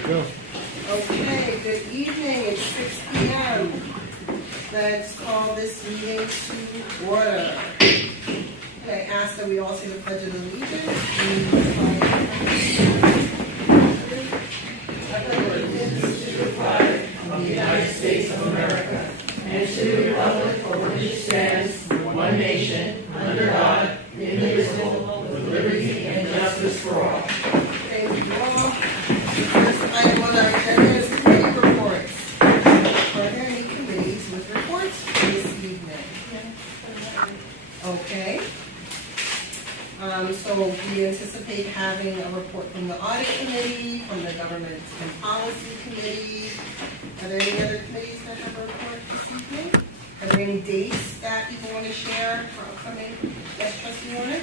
to go. Okay, good evening. It's 6 p.m. Let's call this meeting to order. And I ask that we all say the Pledge of Allegiance. I pledge allegiance to the flag of the United States of America and to the republic for which it stands, one nation, under God, indivisible, with liberty and justice for all. Thank you all. First item on our agenda is committee reports. Are there any committees with reports this evening? Okay. So we anticipate having a report from the Audit Committee, from the Government and Policy Committee. Are there any other committees that have a report this evening? Are there any dates that people want to share for upcoming? Yes, Trustee Warner?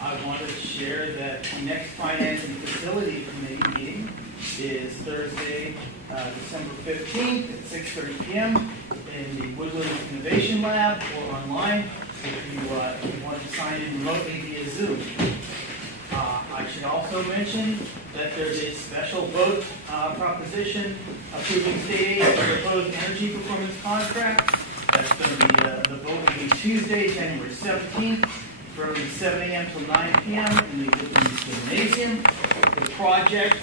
I want to share that the next Finance and Facility Committee meeting is Thursday, December 15th at 6:30 p.m. in the Woodland Innovation Lab or online. So if you want to sign in remotely via Zoom. I should also mention that there's a special vote proposition approving state aid for the proposed energy performance contract. That's going to be, the vote will be Tuesday, January 17th. From 7 a.m. till 9 p.m. in the gymnasium. The project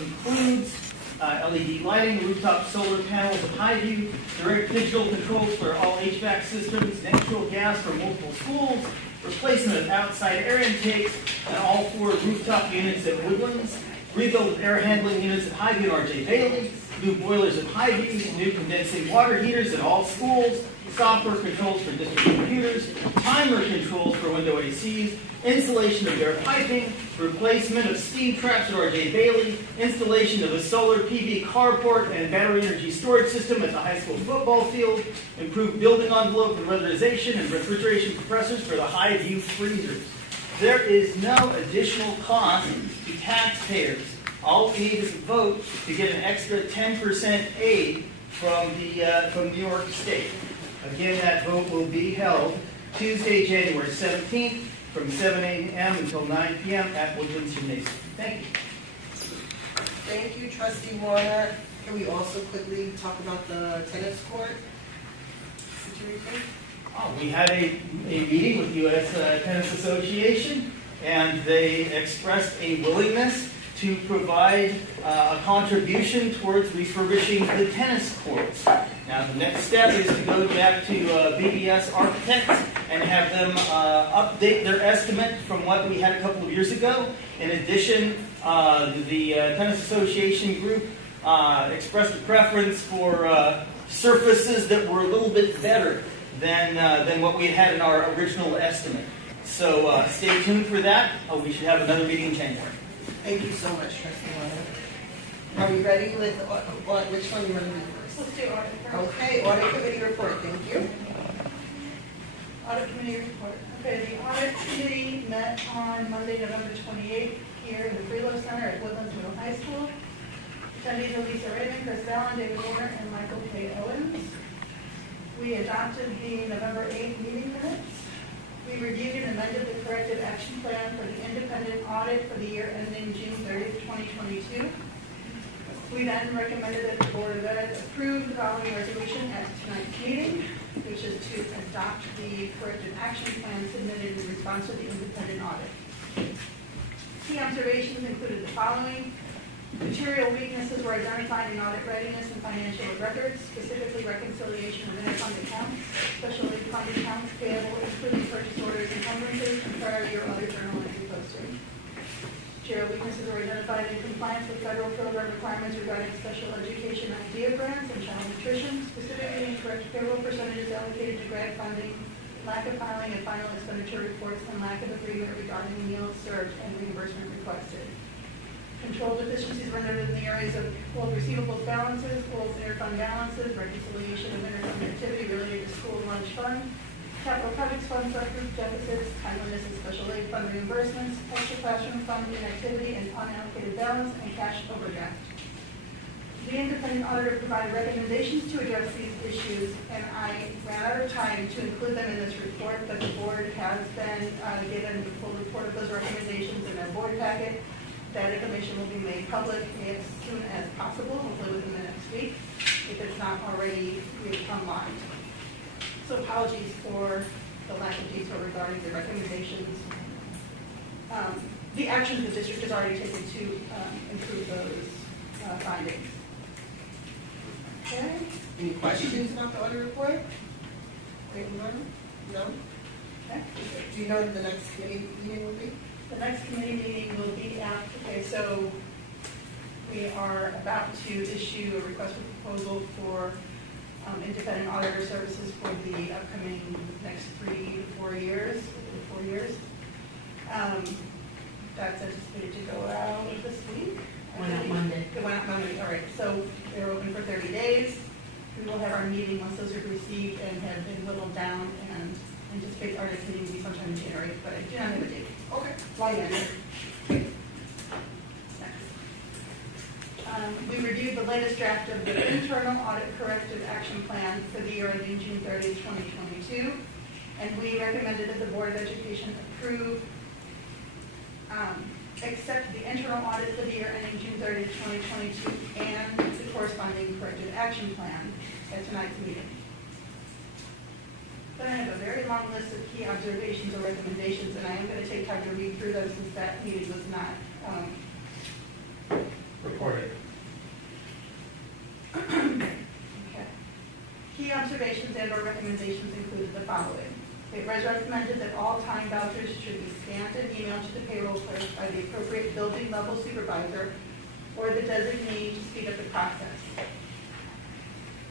includes LED lighting, rooftop solar panels of Highview, direct digital controls for all HVAC systems, natural gas for multiple schools, replacement of outside air intakes, and all 4 rooftop units at Woodlands, rebuild of air handling units at Highview and RJ Bailey, new boilers at Highview, new condensing water heaters at all schools, software controls for district computers, timer controls for window ACs, installation of air piping, replacement of steam traps at RJ Bailey, installation of a solar PV carport and battery energy storage system at the high school football field, improved building envelope and weatherization and refrigeration compressors for the Highview freezers. There is no additional cost to taxpayers. All we need is a vote to get an extra 10% aid from New York State. Again, that vote will be held Tuesday, January 17th from 7 a.m. until 9 p.m. at Woodlands Gymnasium. Thank you. Thank you, Trustee Warner. Can we also quickly talk about the tennis court situation? We had a meeting with U.S. Tennis Association, and they expressed a willingness to provide a contribution towards refurbishing the tennis courts. Now, the next step is to go back to BBS Architects and have them update their estimate from what we had a couple of years ago. In addition, the Tennis Association group expressed a preference for surfaces that were a little bit better than what we had in our original estimate. So stay tuned for that. We should have another meeting in January. Thank you so much, Trustee Warner. Are we ready with which one you want to do first? Let's do audit first. Okay, Audit Committee report. Thank you. Audit Committee report. Okay, the Audit Committee met on Monday, November 28th here in the Freelo Center at Woodlands Middle High School. Attendees are Lisa Raymond, Chris Ballin, David Warner, and Michael K. Owens. We adopted the November 8th meeting minutes. We reviewed and amended the corrective action plan for the independent audit for the year ending June 30th, 2022. We then recommended that the Board of Ed approve the following resolution at tonight's meeting, which is to adopt the corrective action plan submitted in response to the independent audit. Key observations included the following. Material weaknesses were identified in audit readiness and financial records, specifically reconciliation of interfund accounts, special aid fund accounts payable, including purchase orders, encumbrances, and prior year audit journal entry posting. Material weaknesses were identified in compliance with federal program requirements regarding special education idea grants and child nutrition, specifically incorrect payroll percentages allocated to grant funding, lack of filing of final expenditure reports, and lack of agreement regarding meals served and reimbursement requested. Control deficiencies were noted in the areas of old receivables balances, old interfund balances, reconciliation of interfund activity related to school lunch fund, capital projects fund subgroup deficits, timeliness and special aid fund reimbursements, extra classroom fund inactivity and unallocated balance, and cash overdraft. The independent auditor provided recommendations to address these issues, and I ran out of time to include them in this report, but the board has been given the full report of those recommendations in their board packet. That information will be made public as soon as possible, hopefully within the next week, if it's not already become live. So apologies for the lack of detail regarding the recommendations. The actions the district has already taken to improve those findings. Okay? Any questions about the audit report? No? Okay. Do you know when the next committee meeting will be? The next committee meeting will be so we are about to issue a request for proposal for independent auditor services for the upcoming next 3 to 4 years. That's anticipated to go out this week. Went out Monday. It went out Monday, all right. So they're open for 30 days. We will have our meeting once those are received and have been whittled down, and anticipate our next meeting will be sometime in January, but I do not have a date. Okay. Fly in. We reviewed the latest draft of the internal audit corrective action plan for the year ending June 30th, 2022, and we recommended that the Board of Education approve, accept the internal audit for the year ending June 30th, 2022, and the corresponding corrective action plan at tonight's meeting. Then I have a very long list of key observations or recommendations, and I am going to take time to read through those since that meeting was not Recorded. Okay. Key observations and or recommendations included the following. It was recommended that all time vouchers should be scanned and emailed to the payroll clerk by the appropriate building level supervisor or the designee to speed up the process.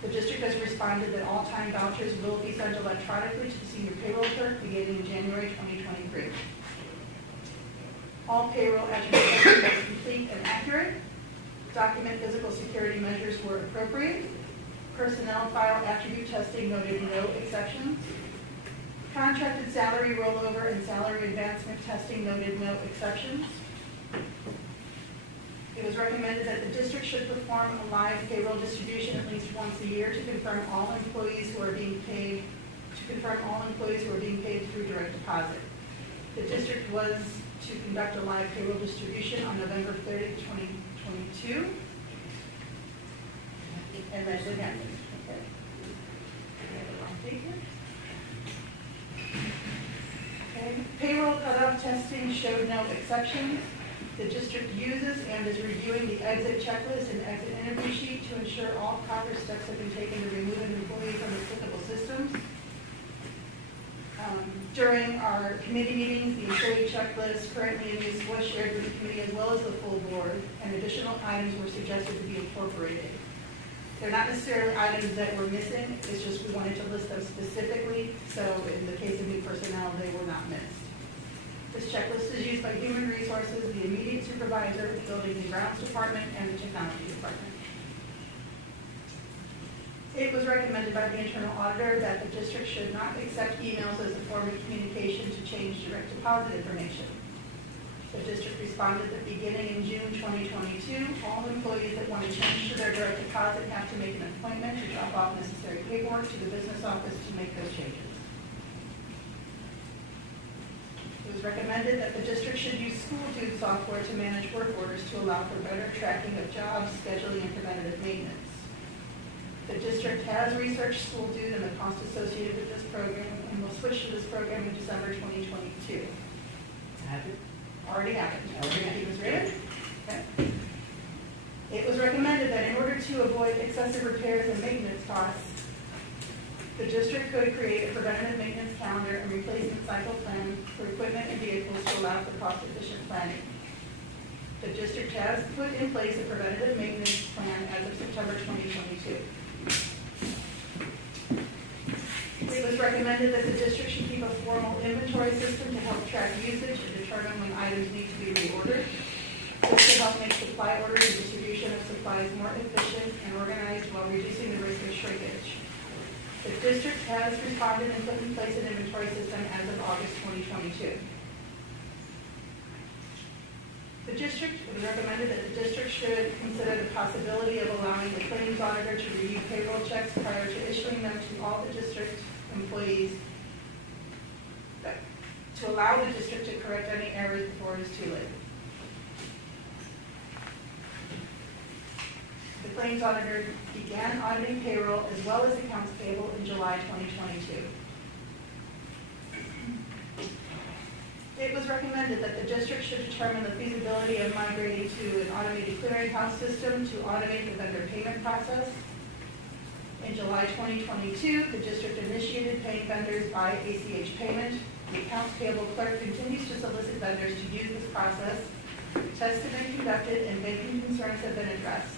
The district has responded that all time vouchers will be sent electronically to the senior payroll clerk beginning in January 2023. All payroll attribute testing was complete and accurate. Document physical security measures were appropriate. Personnel file attribute testing noted no exceptions. Contracted salary rollover and salary advancement testing noted no exceptions. It was recommended that the district should perform a live payroll distribution at least once a year to confirm all employees who are being paid through direct deposit. The district was to conduct a live payroll distribution on November 30th, 2022. And that did happen. Okay. I have the wrong date here. Okay. Payroll cutoff testing showed no exceptions. The district uses and is reviewing the exit checklist and exit interview sheet to ensure all proper steps have been taken to remove an employee from applicable systems. During our committee meetings, the employee checklist currently in use was shared with the committee as well as the full board, and additional items were suggested to be incorporated. They're not necessarily items that were missing, it's just we wanted to list them specifically, so in the case of new personnel, they were not missed. This checklist is used by Human Resources, the immediate supervisor, the Buildings and Grounds Department, and the Technology Department. It was recommended by the internal auditor that the district should not accept emails as a form of communication to change direct deposit information. The district responded that beginning in June 2022, all employees that want to change to their direct deposit have to make an appointment to drop off necessary paperwork to the business office to make those changes. It was recommended that the district should use SchoolDude software to manage work orders to allow for better tracking of jobs, scheduling, and preventative maintenance. The district has researched SchoolDude and the cost associated with this program and will switch to this program in December 2022. Happened? Already happened. Already It was read? Okay. It was recommended that in order to avoid excessive repairs and maintenance costs, the district could create a preventative maintenance calendar and replacement cycle plan for equipment and vehicles to allow for cost-efficient planning. The district has put in place a preventative maintenance plan as of September 2022. It was recommended that the district should keep a formal inventory system to help track usage and determine when items need to be reordered. This will help make supply orders and distribution of supplies more efficient and organized while reducing the risk of shrinkage. The district has responded and put in place an inventory system as of August 2022. The district, it was recommended that the district should consider the possibility of allowing the claims auditor to review payroll checks prior to issuing them to all the district employees, to allow the district to correct any errors before it is too late. claims auditor began auditing payroll as well as accounts payable in July 2022. It was recommended that the district should determine the feasibility of migrating to an automated clearinghouse system to automate the vendor payment process. In July 2022, the district initiated paying vendors by ACH payment. The accounts payable clerk continues to solicit vendors to use this process. Tests have been conducted and banking concerns have been addressed.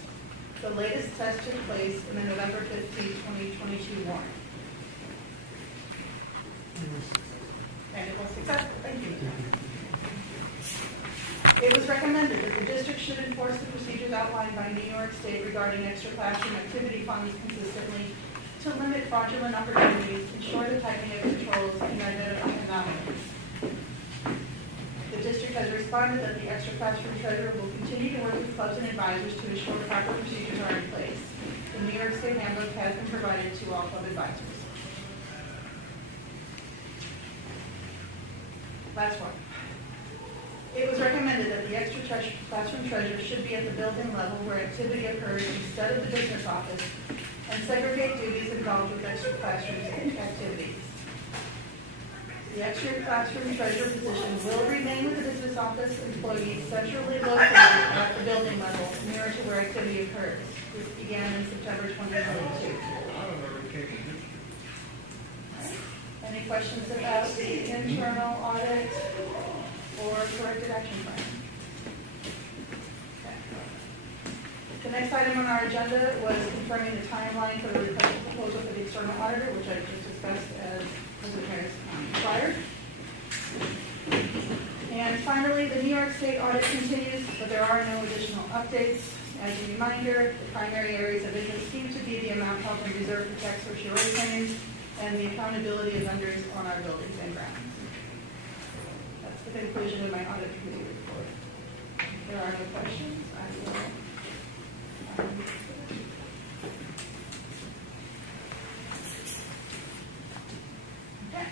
The latest test took place in the November 15, 2022 warrant. And it was successful. Thank you. It was recommended that the district should enforce the procedures outlined by New York State regarding extra classroom activity funds consistently to limit fraudulent opportunities, ensure the tightening of controls, and identify anomalies. The district has responded that the extra classroom treasurer will continue to work with clubs and advisors to ensure proper procedures are in place. The New York State handbook has been provided to all club advisors. Last one. It was recommended that the extra classroom treasurer should be at the building level where activity occurs instead of the business office and segregate duties involved with extra classroom activities. The extra classroom treasurer position will remain with the business office employees centrally located at the building level near to where activity occurs. This began in September 2022. Any questions about the internal audit or corrective action plan? Okay. The next item on our agenda was confirming the timeline for the proposal for the external auditor, which I just discussed as President Harris required. And finally, the New York State audit continues, but there are no additional updates. As a reminder, the primary areas of interest seem to be the amount held in reserve for tax certiorari claims and the accountability of vendors on our buildings and grounds. That's the conclusion of my audit committee report. If there are no questions, I will. Okay.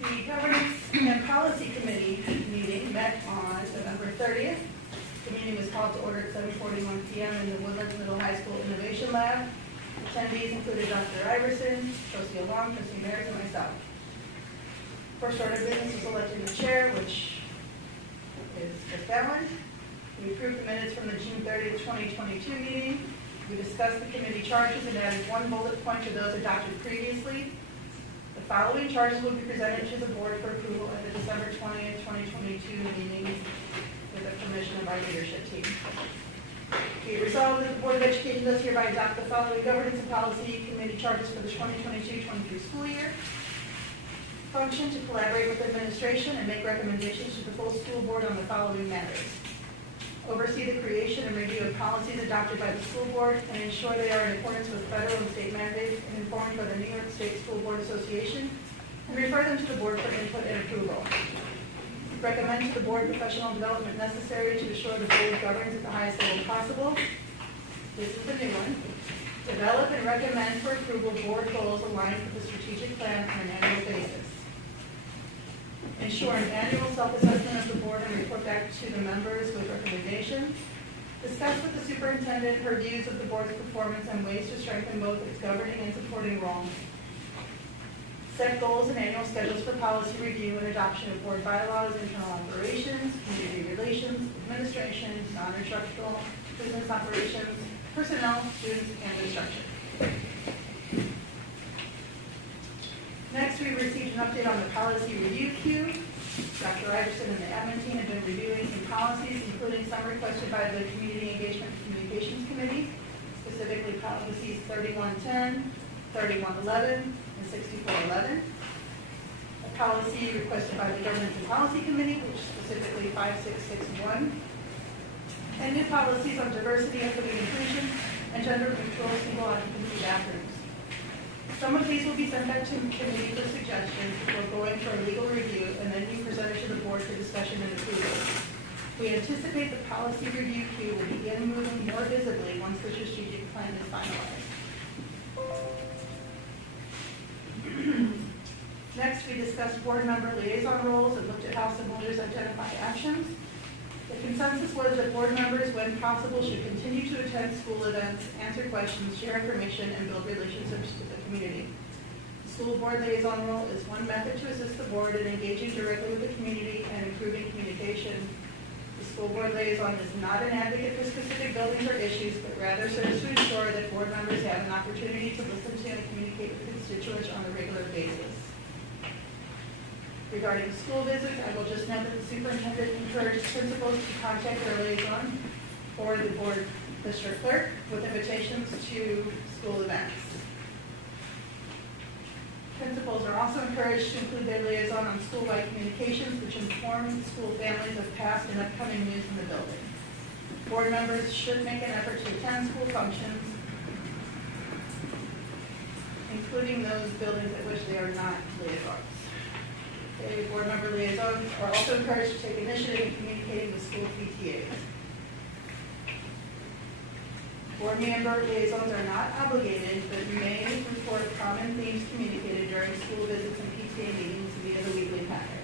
The Governance and Policy Committee meeting met on November 30th. The meeting was called to order at 7:41 p.m. in the Woodlands Middle High School Innovation Lab. Attendees included Dr. Iverson, Trustee Long, Trustee Merritt, and myself. First order of business was electing the chair, which is Ms. Fallon. We approved the minutes from the June 30th, 2022 meeting. We discussed the committee charges and added one bullet point to those adopted previously. The following charges will be presented to the board for approval at the December 20th, 2022 meeting with the permission of our leadership team. Be it resolved that the Board of Education does hereby adopt the following governance and policy committee charges for the 2022-23 school year. Function to collaborate with administration and make recommendations to the full school board on the following matters. Oversee the creation and review of policies adopted by the school board and ensure they are in accordance with federal and state mandates and informed by the New York State School Board Association, and refer them to the board for input and approval. Recommend to the board professional development necessary to ensure the board governs at the highest level possible. This is the new one. Develop and recommend for approval board goals aligned with the strategic plan on an annual basis. Ensure an annual self-assessment of the board and report back to the members with recommendations. Discuss with the superintendent her views of the board's performance and ways to strengthen both its governing and supporting role. Set goals and annual schedules for policy review and adoption of board bylaws, internal operations, community relations, administration, non-instructional, business operations, personnel, students, and instruction. Next, we received an update on the policy review queue. Dr. Iverson and the admin team have been reviewing some policies, including some requested by the Community Engagement and Communications Committee, specifically policies 3110, 3111, and 6411. A policy requested by the Governance and Policy Committee, which is specifically 5661. And new policies on diversity, equity, and inclusion, and gender neutral single occupancy bathrooms. Some of these will be sent back to committee for suggestions before going for a legal review and then be presented to the board for discussion and approval. We anticipate the policy review queue will begin moving more visibly once the strategic plan is finalized. Next, we discussed board member liaison roles and looked at how subholders identify actions. The consensus was that board members, when possible, should continue to attend school events, answer questions, share information, and build relationships with the community. The school board liaison role is one method to assist the board in engaging directly with the community and improving communication. The school board liaison is not an advocate for specific buildings or issues, but rather serves to ensure that board members have an opportunity to listen to and communicate with constituents on a regular basis. Regarding school visits, I will just note that the superintendent encouraged principals to contact their liaison or the board district clerk with invitations to school events. Principals are also encouraged to include their liaison on school-wide communications, which inform school families of past and upcoming news in the building. Board members should make an effort to attend school functions, including those buildings at which they are not liaisons. Okay, board member liaisons are also encouraged to take initiative in communicating with school PTAs. Board member liaisons are not obligated, but may report common themes communicated during school visits and PTA meetings via the weekly packet.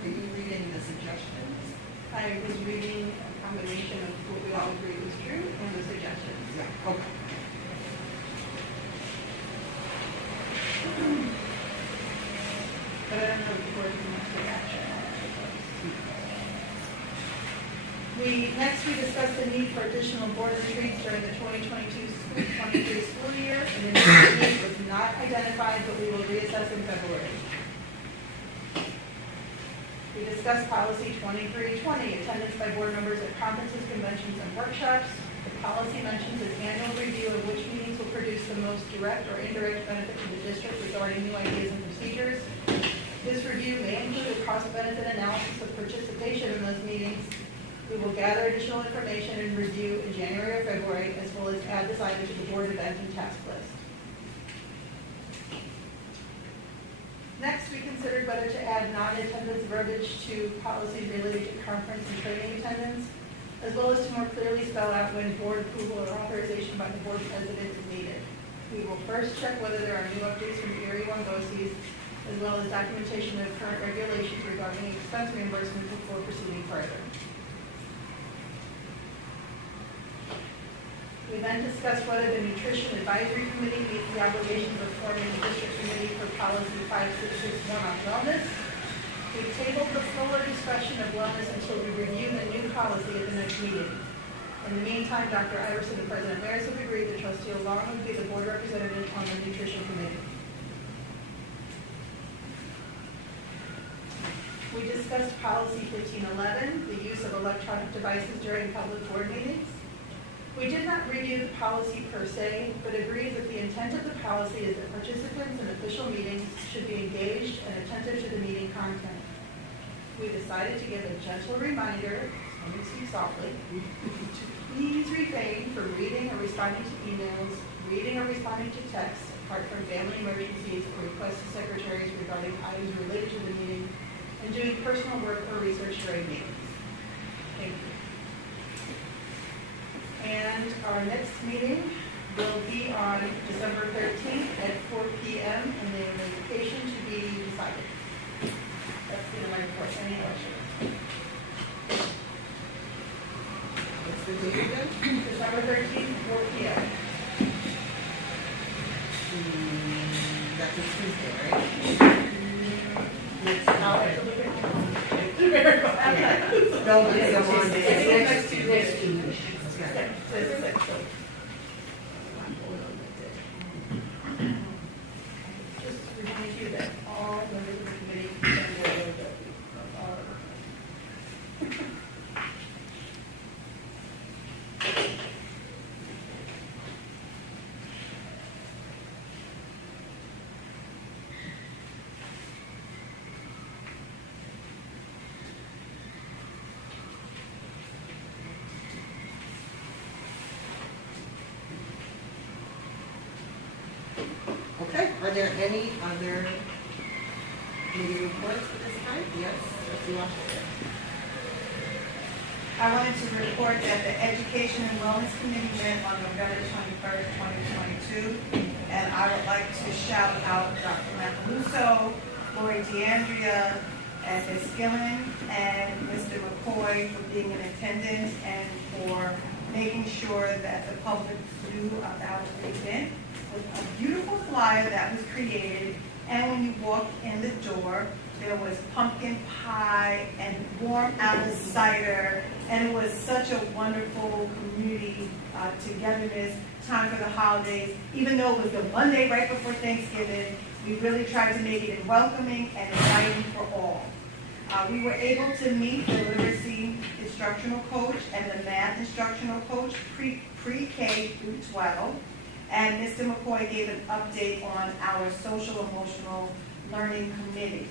Are you reading the suggestions? I was reading a combination of what we all agreed was true and the suggestions. Yeah, okay. But I don't know if the board can take action. Next we discussed the need for additional board retreats during the 2022-23 school year, and the need was not identified, but we will reassess in February. We discussed policy 2320, attendance by board members at conferences, conventions, and workshops. The policy mentions an annual review of which meetings will produce the most direct or indirect benefit to the district regarding new ideas and procedures. This review may include a cost-benefit analysis of participation in those meetings. We will gather additional information and review in January or February, as well as add this item to the board event and task list. Next, we considered whether to add non-attendance verbiage to policies related to conference and training attendance, as well as to more clearly spell out when board approval or authorization by the board president is needed. We will first check whether there are new updates from Erie 1 BOCES, as well as documentation of current regulations regarding expense reimbursement before proceeding further. We then discussed whether the Nutrition Advisory Committee meets the obligations of forming the district committee for policy 5661 on wellness. We tabled the fuller discussion of wellness until we review the new policy at the next meeting. In the meantime, Dr. Iverson and President Maris have agreed that Trustee Long would be the board representative on the nutrition committee. We discussed policy 1511, the use of electronic devices during public board meetings. We did not review the policy per se, but agreed that the intent of the policy is that participants in official meetings should be engaged and attentive to the meeting content. We decided to give a gentle reminder, let me speak softly, to please refrain from reading or responding to emails, reading or responding to texts, apart from family emergencies or requests to secretaries regarding items related to the meeting, and doing personal work or research during meetings. Thank you. And our next meeting will be on December 13th at 4 p.m. and the location to be decided. That's the end of my report. Any questions? What's the date again? December 13th, 4 p.m. That's a Tuesday, right? I'll have to look at it. No, but it's on It's next Tuesday. Okay. Just remind you that all members of the committee can wear those. Okay, are there any other meeting reports at this time? Yes, Trustee Washington. I wanted to report that the Education and Wellness Committee met on November 23rd, 2022, and I would like to shout out Dr. Macaluso, Lori DeAndrea, and Ms. Skillen and Mr. McCoy for being in attendance and for making sure that the public knew about the event with a beautiful flyer that was created. And when you walked in the door, there was pumpkin pie and warm apple cider, and it was such a wonderful community togetherness time for the holidays. Even though it was the Monday right before Thanksgiving, we really tried to make it welcoming and inviting for all. We were able to meet the literacy instructional coach and the math instructional coach pre-K through 12, and Mr. McCoy gave an update on our social emotional learning committee.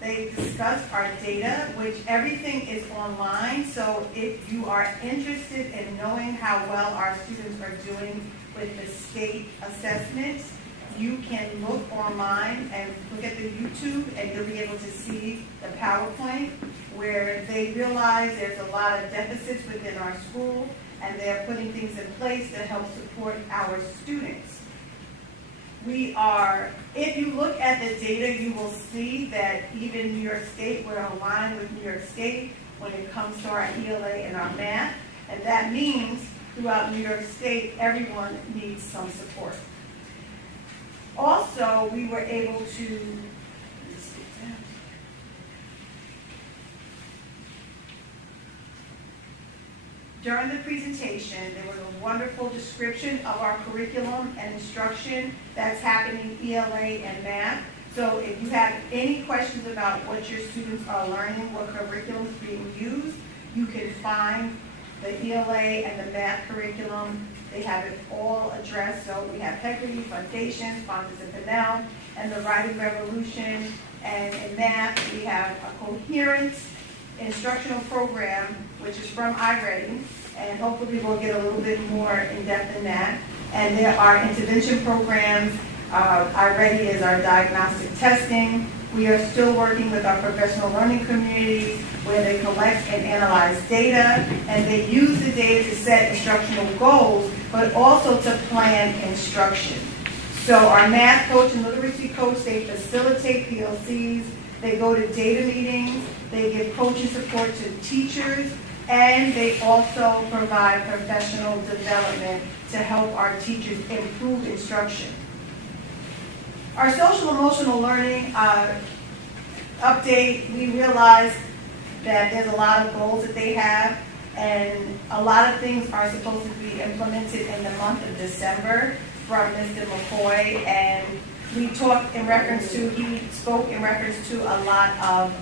They discussed our data, which everything is online, so if you are interested in knowing how well our students are doing with the state assessments, you can look online and look at the YouTube, and you'll be able to see the PowerPoint where they realize there's a lot of deficits within our school, and they're putting things in place to help support our students. If you look at the data, you will see that even New York State, we're aligned with New York State when it comes to our ELA and our math, and that means throughout New York State, everyone needs some support. Also, we were able to, during the presentation, there was a wonderful description of our curriculum and instruction that's happening ELA and math. So if you have any questions about what your students are learning, what curriculum is being used, you can find the ELA and the math curriculum. They have it all addressed. So we have Hegarty, Foundation, Sponsors and Pinnell, and the Writing Revolution. And in math, we have a coherent instructional program, which is from iReady, and hopefully we'll get a little bit more in depth in that. And there are intervention programs. iReady is our diagnostic testing. We are still working with our professional learning communities where they collect and analyze data, and they use the data to set instructional goals, but also to plan instruction. So our math coach and literacy coach, they facilitate PLCs, they go to data meetings, they give coaching support to teachers, and they also provide professional development to help our teachers improve instruction. Our social emotional learning update, we realized that there's a lot of goals that they have, and a lot of things are supposed to be implemented in the month of December from Mr. McCoy, and we talked in reference to, he spoke in reference to a lot of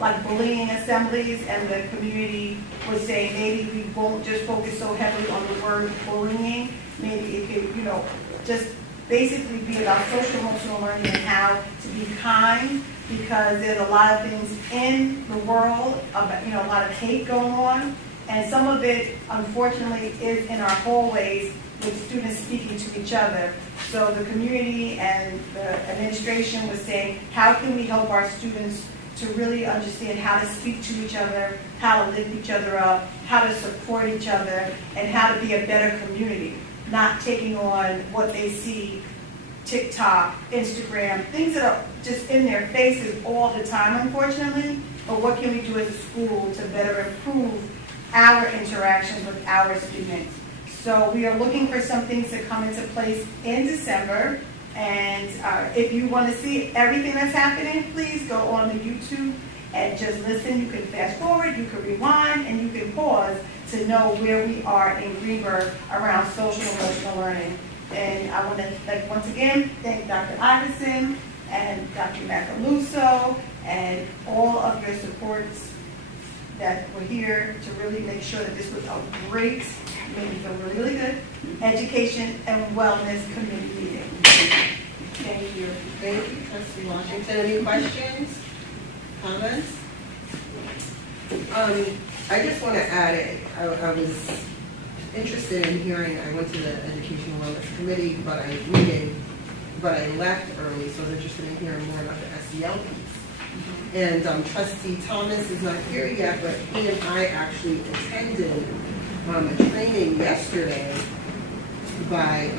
like bullying assemblies, and the community was saying maybe we won't just focus so heavily on the word bullying, maybe it could, just basically be about social emotional learning and how to be kind, because there's a lot of things in the world, about, a lot of hate going on, and some of it, unfortunately, is in our hallways with students speaking to each other. So the community and the administration was saying, how can we help our students to really understand how to speak to each other, how to lift each other up, how to support each other, and how to be a better community, not taking on what they see, TikTok, Instagram, things that are just in their faces all the time, unfortunately. But what can we do as a school to better improve our interactions with our students? So we are looking for some things to come into place in December. And if you want to see everything that's happening, please go on the YouTube and just listen. You can fast forward, you can rewind, and you can pause to know where we are in Greenberg around social emotional learning. And I want to, once again, thank Dr. Iverson and Dr. Macaluso and all of your supports that were here to really make sure that this was a great, made me feel really, really good, education and wellness committee meeting. Thank you. Thank you, Trustee Washington. Any questions, comments? I just want to add, I was interested in hearing, I went to the Education and Wellness Committee meeting, but I left early, so I was interested in hearing more about the SEL piece. And Trustee Thomas is not here yet, but he and I actually attended a training yesterday by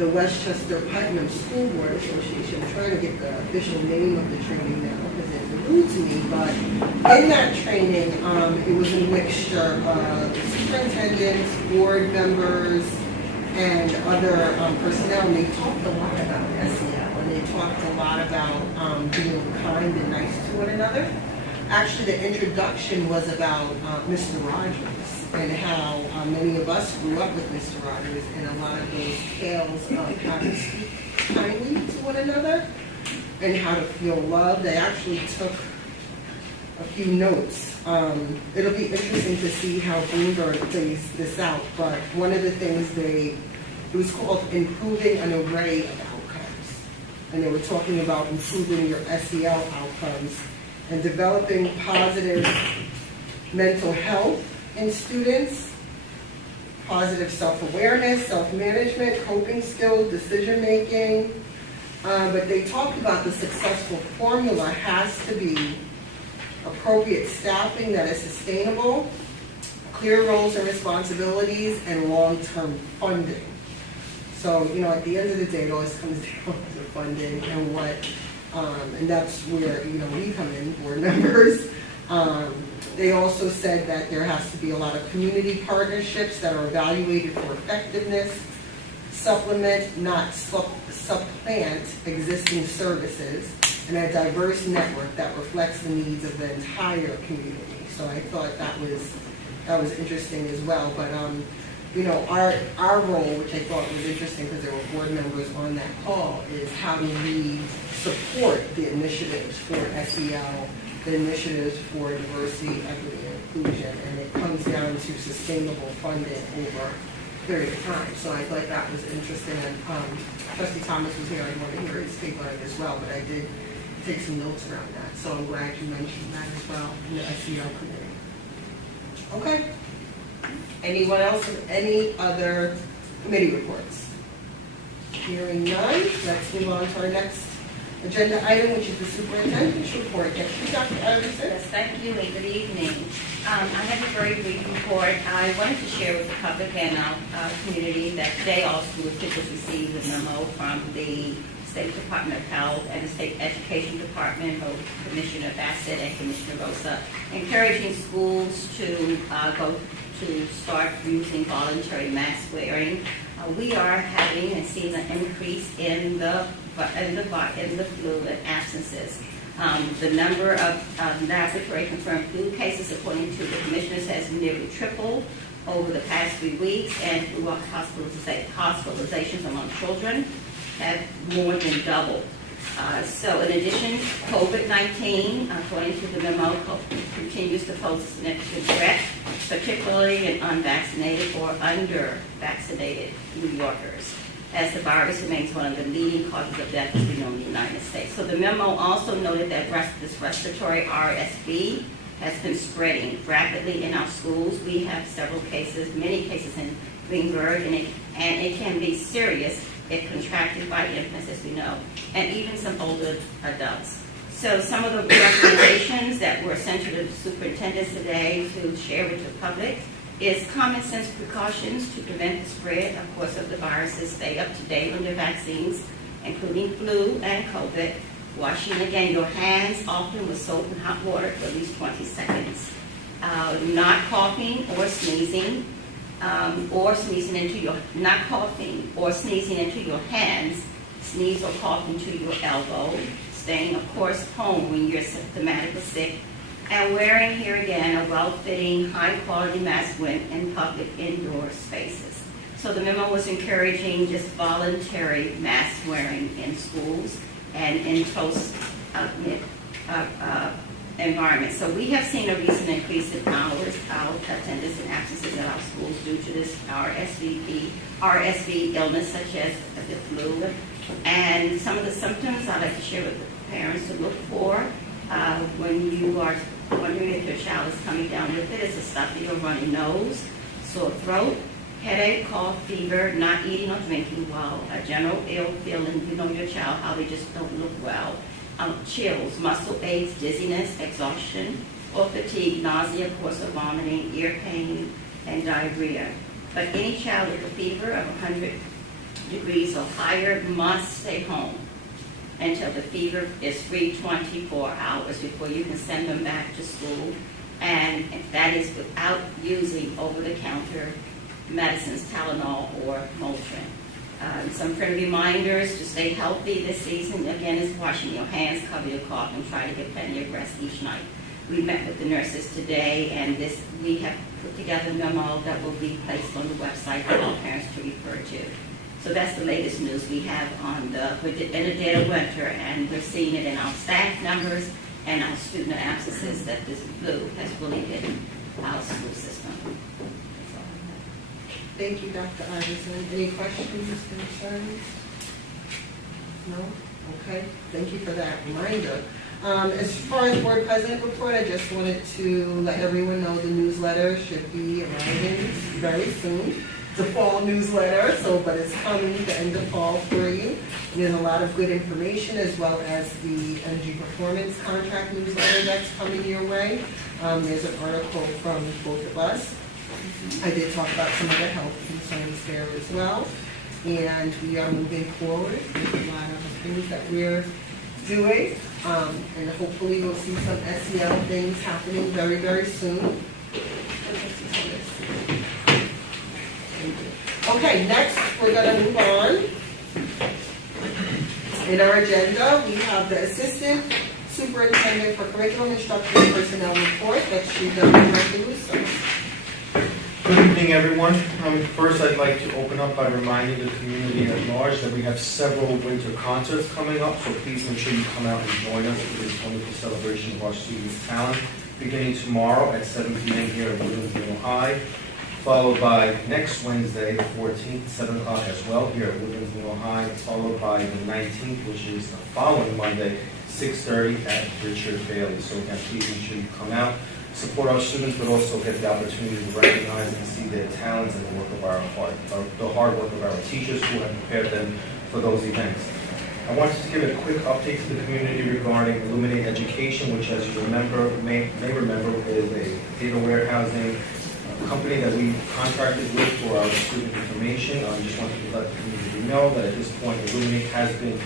the Westchester Putnam School Board Association. I'm trying to get the official name of the training now because it eludes me, but in that training, it was a mixture of superintendents, board members, and other personnel, and they talked a lot about SEL, and they talked a lot about being kind and nice to one another. Actually, the introduction was about Mr. Rogers and how many of us grew up with Mr. Rogers, and a lot of those tales of how to speak kindly to one another and how to feel loved. They actually took a few notes. It'll be interesting to see how Bloomberg plays this out, but one of the things it was called Improving an Array of Outcomes. And they were talking about improving your SEL outcomes and developing positive mental health in students, positive self-awareness, self-management, coping skills, decision-making. But they talked about the successful formula has to be appropriate staffing that is sustainable, clear roles and responsibilities, and long-term funding. So, at the end of the day, it always comes down to funding and and that's where, we come in, board members. They also said that there has to be a lot of community partnerships that are evaluated for effectiveness, supplement, not supplant existing services, and a diverse network that reflects the needs of the entire community. So I thought that was interesting as well. But our role, which I thought was interesting because there were board members on that call, is how do we support the initiatives for SEL, the initiatives for diversity, equity, and inclusion, and it comes down to sustainable funding over a period of time. So I thought that was interesting, and Trustee Thomas was here. I want to hear his take on it as well, but I did take some notes around that. So I'm glad you mentioned that as well in the SEL committee. Okay. Anyone else with any other committee reports? Hearing none, let's move on to our next agenda item, which is the superintendent's report. Thank you, Dr. Anderson. Yes, thank you, and good evening. I have a very brief report. I wanted to share with the public and our community that today all school officials received a memo from the State Department of Health and the State Education Department, both Commissioner Bassett and Commissioner Rosa, encouraging schools to start using voluntary mask wearing. We are having and seeing an increase in the flu and absences. The number of laboratory confirmed flu cases, according to the commissioners, has nearly tripled over the past 3 weeks, and flu hospitalizations among children have more than doubled. So in addition, COVID-19, according to the memo, continues to pose a significant threat, particularly in unvaccinated or under-vaccinated New Yorkers, as the virus remains one of the leading causes of death as we know in the United States. So the memo also noted that this respiratory RSV has been spreading rapidly in our schools. We have several cases, many cases in Greenberg, and it can be serious if contracted by infants, as we know, and even some older adults. So some of the recommendations that were sent to the superintendents today to share with the public is common sense precautions to prevent the spread, of course, of the viruses. Stay up to date on your vaccines, including flu and COVID. Washing again your hands often with soap and hot water for at least 20 seconds. Not coughing or sneezing. Not coughing or sneezing into your hands, sneeze or cough into your elbow, staying, of course, home when you're symptomatic or sick, and wearing, here again, a well-fitting, high-quality mask when in public indoor spaces. So the memo was encouraging just voluntary mask wearing in schools and in close environment. So we have seen a recent increase in our attendance and absences at our schools due to this RSV illness, such as the flu. And some of the symptoms I'd like to share with the parents to look for when you are wondering if your child is coming down with it is a stuffy or runny nose, sore throat, headache, cough, fever, not eating or drinking well, a general ill feeling. You know your child, how they just don't look well. Chills, muscle aches, dizziness, exhaustion, or fatigue, nausea, of course, or vomiting, ear pain, and diarrhea. But any child with a fever of 100 degrees or higher must stay home until the fever is free 24 hours before you can send them back to school. And that is without using over-the-counter medicines, Tylenol or Motrin. Some friendly reminders to stay healthy this season, again, is washing your hands, cover your cough, and try to get plenty of rest each night. We met with the nurses today, and we have put together a memo that will be placed on the website for all parents to refer to. So that's the latest news we have on we're in a dead of winter, and we're seeing it in our staff numbers and our student absences that this flu has really hit our school system. That's all I have. Thank you, Dr. Iverson. Any questions, concerns? No? Okay, thank you for that reminder. As far as board president report, I just wanted to let everyone know the newsletter should be arriving very soon. It's a fall newsletter, but it's coming the end of fall for you. There's a lot of good information, as well as the energy performance contract newsletter that's coming your way. There's an article from both of us. I did talk about some of the health concerns there as well. And we are moving forward with a lot of things that we're doing. And hopefully we'll see some SEL things happening very, very soon. Okay, next we're going to move on. In our agenda, we have the Assistant Superintendent for Curriculum Instruction and Personnel report. That's Russo. Good evening, everyone. First, I'd like to open up by reminding the community at large that we have several winter concerts coming up, so please make sure you come out and join us for this wonderful celebration of our students' talent, beginning tomorrow at 7 p.m. here at Woodlands Middle High, followed by next Wednesday, the 14th, 7 o'clock as well here at Woodlands Middle High, followed by the 19th, which is the following Monday, 6:30 at Richard Bailey. So again, please make sure you come out, support our students, but also get the opportunity to recognize and see their talents and the work of the hard work of our teachers who have prepared them for those events. I wanted to give a quick update to the community regarding Illuminate Education, which, as you may remember, is a data warehousing company that we contracted with for our student information. I just wanted to let the community know that at this point, Illuminate has been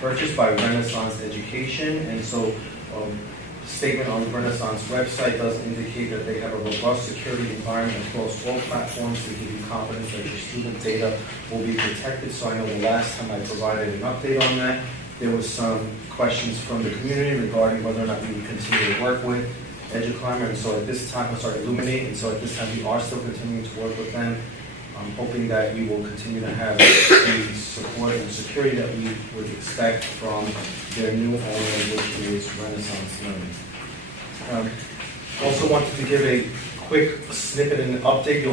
purchased by Renaissance Education, and so the statement on the Renaissance website does indicate that they have a robust security environment across all platforms to give you confidence that your student data will be protected. So I know the last time I provided an update on that, there was some questions from the community regarding whether or not we would continue to work with EduClimber, and so at this time, Illuminate, and so at this time we are still continuing to work with them. I'm hoping that we will continue to have the support and security that we would expect from their new owner, which is Renaissance Learning. Also wanted to give a quick snippet and update.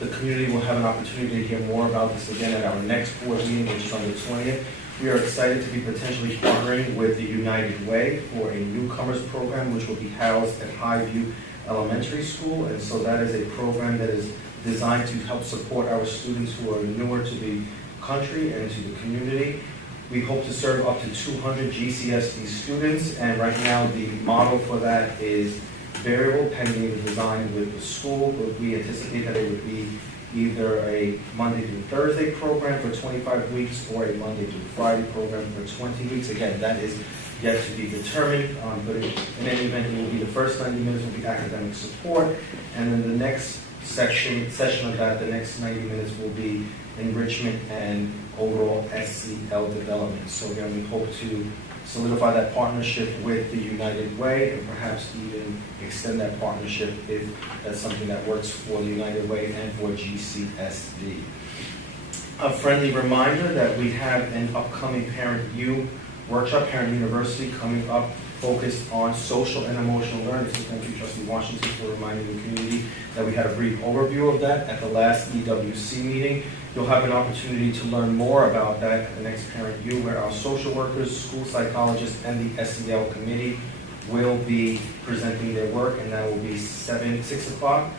The community will have an opportunity to hear more about this again at our next board meeting, which is on the 20th. We are excited to be potentially partnering with the United Way for a newcomers program, which will be housed at Highview Elementary School. And so that is a program that is designed to help support our students who are newer to the country and to the community. We hope to serve up to 200 GCSD students, and right now the model for that is variable, pending the design with the school, but we anticipate that it would be either a Monday through Thursday program for 25 weeks or a Monday through Friday program for 20 weeks. Again, that is yet to be determined, but in any event, it will be the first 90 minutes will be academic support, and then the next session of that, the next 90 minutes will be enrichment and overall SEL development. So again, we hope to solidify that partnership with the United Way and perhaps even extend that partnership if that's something that works for the United Way and for GCSD. A friendly reminder that we have an upcoming Parent U workshop, Parent University, coming up, focused on social and emotional learning. So thank you, Trustee Washington, for reminding the community that we had a brief overview of that at the last EWC meeting. You'll have an opportunity to learn more about that at the next Parent U, where our social workers, school psychologists, and the SEL committee will be presenting their work, and that will be 6 o'clock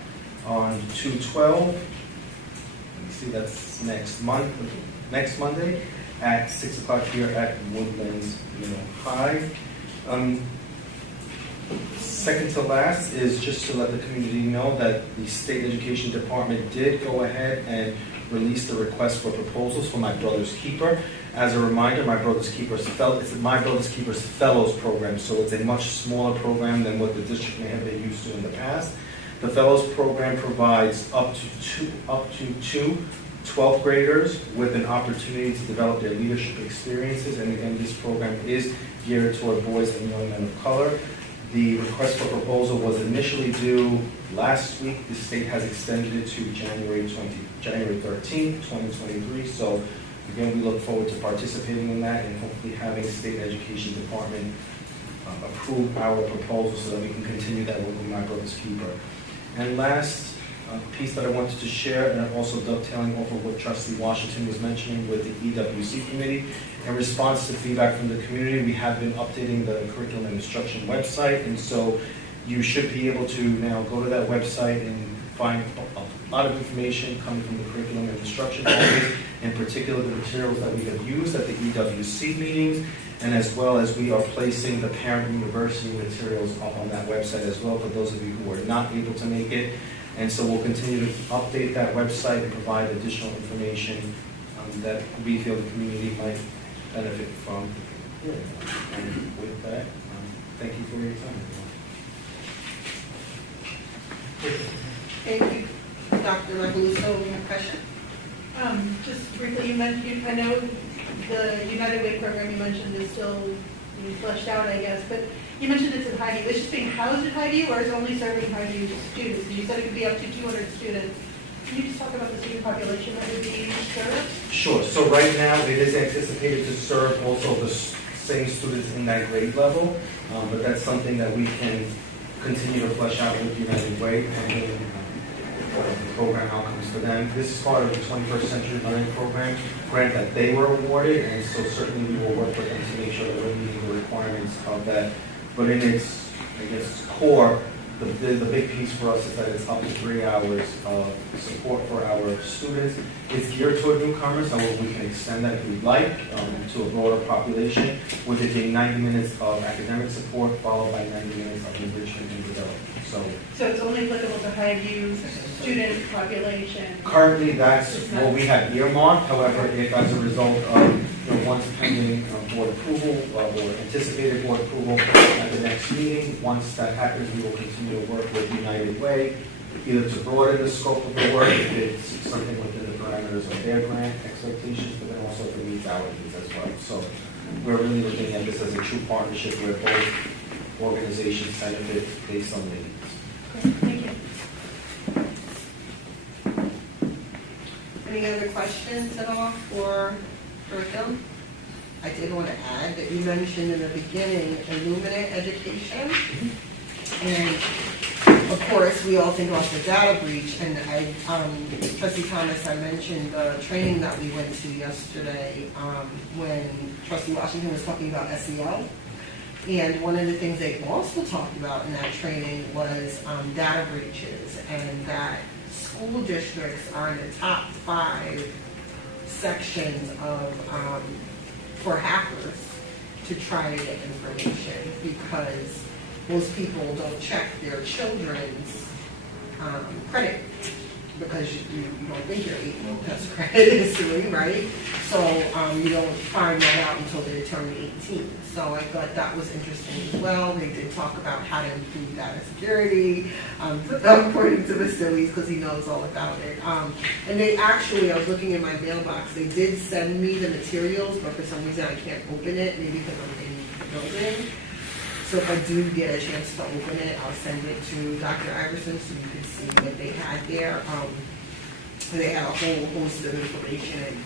on 2/12. Let me see, that's next Monday at 6 o'clock here at Woodlands Middle High. Second to last is just to let the community know that the State Education Department did go ahead and released the request for proposals for My Brother's Keeper. As a reminder, My Brother's Keeper it's My Brother's Keeper's Fellows Program, so it's a much smaller program than what the district may have been used to in the past. The Fellows Program provides up to two 12th graders with an opportunity to develop their leadership experiences, and again, this program is geared toward boys and young men of color. The request for proposal was initially due last week. The state has extended it to January 13th, 2023. So again, we look forward to participating in that and hopefully having State Education Department approve our proposal so that we can continue that work with My Brother's Keeper. And last piece that I wanted to share, and also dovetailing off of what Trustee Washington was mentioning with the EWC committee. In response to feedback from the community, we have been updating the curriculum and instruction website, and so you should be able to now go to that website and find a lot of information coming from the curriculum and instruction office, in particular the materials that we have used at the EWC meetings, and as well as we are placing the parent university materials up on that website as well for those of you who are not able to make it. And so we'll continue to update that website and provide additional information that we feel the community might benefit from. And with that, thank you for your time. Thank you. Dr. Macaluso, you have a question? Just briefly, you mentioned, I know the United Way program you mentioned is still being fleshed out, I guess, but you mentioned it's at Highview. Is it being housed at Highview, or is it only serving Highview students? You said it could be up to 200 students. Can you just talk about the student population that would be served? Sure. So right now, it is anticipated to serve also the same students in that grade level, but that's something that we can continue to flesh out with United Way and the program outcomes for them. This is part of the 21st Century Learning Program grant that they were awarded, and so certainly we will work with them to make sure that we're meeting the requirements of that. But in its, I guess, core, the big piece for us is that it's up to 3 hours of support for our students. It's geared toward newcomers, however, we can extend that if we'd like to a broader population, with it being 90 minutes of academic support followed by 90 minutes of enrichment and development. So it's only applicable to Highview student population? Currently, that's what we have earmarked. However, if as a result of once pending board approval or anticipated board approval at the next meeting, once that happens, we will continue to work with United Way, either to broaden the scope of the work if it's something within the parameters of their grant expectations, but then also to meet our needs as well. So we're really looking at this as a true partnership where both organizations benefit based on the needs. Thank you. Any other questions at all for curriculum? I did want to add that you mentioned in the beginning Illuminate education. And of course, we all think about the data breach. And Trustee Thomas, I mentioned the training that we went to yesterday when Trustee Washington was talking about SEL. And one of the things they also talked about in that training was data breaches, and that school districts are in the top 5 sections of for hackers to try to get information, because most people don't check their children's credit, because you don't think your 8-year-old has credit history, right? So you don't find that out until they turn 18. So I thought that was interesting as well. They did talk about how to improve data security, according to Mr. Lees, because he knows all about it. And they actually, I was looking in my mailbox, they did send me the materials, but for some reason I can't open it, maybe because I'm in the building. So if I do get a chance to open it, I'll send it to Dr. Iverson so you can see what they had there. They had a whole host of information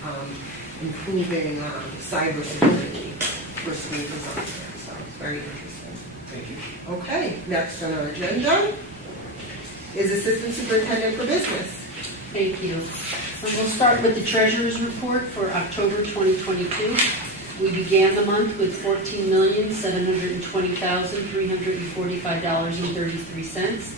improving cybersecurity for schools and on there. So it's very interesting. Thank you. Okay, next on our agenda is Assistant Superintendent for Business. Thank you. We'll start with the Treasurer's Report for October 2022. We began the month with $14,720,345.33,